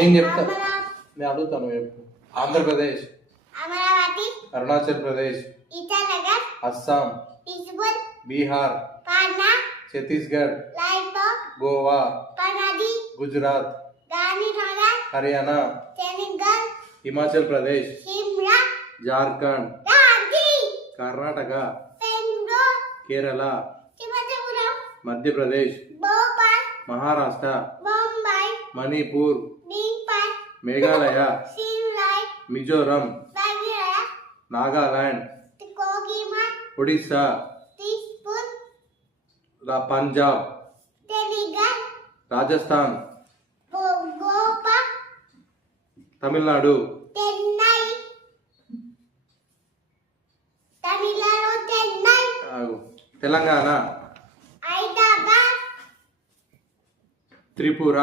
నేను చెప్తా, నేను అడుగుతాను చెప్పు. ఆంధ్రప్రదేశ్, అమరావతి, అరుణాచల్ ప్రదేశ్, ఇటానగర్, అస్సాం, ఇస్బుల్, బీహార్, పాట్నా, ఛత్తీస్గఢ్, లైపో, గోవా, పనాది, గుజరాత్, గాంధీనగర్, హర్యానా, చండీగఢ్, హిమాచల్ ప్రదేశ్, షిమ్లా, జార్ఖండ్, రాంచీ, కర్ణాటక, బెంగళూరు, కేరళ, తిరువనంతపురం, మధ్యప్రదేశ్, భోపాల్, మహారాష్ట్ర, ముంబై, మణిపూర్, నేపాల్, మేఘాలయ, షిల్లాయ్, మిజోరం, నాగాలాండ్, నాగాలాండ్, కోహిమా, ఒడిస్సా, త్రిపుర, పంజాబ్, తెలంగాణ, రాజస్థాన్, గోవా, తమిళనాడు, చెన్నై, తమిళనాడు, చెన్నై, తెలంగాణ, హైదరాబాద్, త్రిపుర,